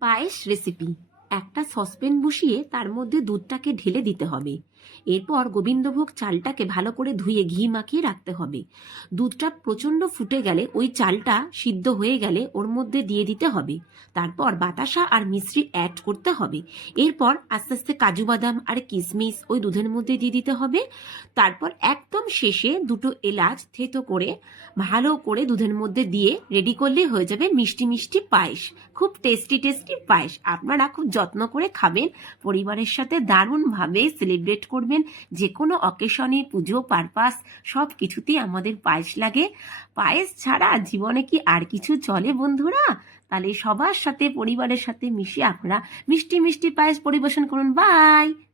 পায়েস recipe. একটা saucepan বসিয়ে তার মধ্যে দুধটাকে ঢেলে দিতে হবে। এরপর গোবিন্দভোগ চালটাকে ভালো করে ধুয়ে ঘি মাখিয়ে রাখতে হবে। দুধটা প্রচণ্ড ফুটে গেলে ওই চালটা সিদ্ধ হয়ে গেলে ওর মধ্যে দিয়ে দিতে হবে। তারপর বাতাসা আর মিশ্রি অ্যাড করতে হবে। এরপর আস্তে আস্তে কাজু বাদাম আর কিশমিশ ওই দুধের মধ্যে দিয়ে দিতে হবে। তারপর একদম শেষে দুটো এলাচ থেতো করে ভালো করে দুধের মধ্যে দিয়ে রেডি করলে হয়ে যাবে মিষ্টি মিষ্টি পায়েস। খুব টেস্টি টেস্টি পায়েস। আপনারা খুব যত্ন করে খাবেন, পরিবারের সাথে দারুণভাবে সেলিব্রেট করবেন। যে কোনো অকেশনে, পুজো পারপাস সব কিছুতেই আমাদের পায়েস লাগে। পায়েস ছাড়া জীবনে কি আর কিছু চলে বন্ধুরা? তাহলে সবার সাথে পরিবারের সাথে মিশে আপনারা মিষ্টি মিষ্টি পায়েস পরিবেশন করুন। বাই।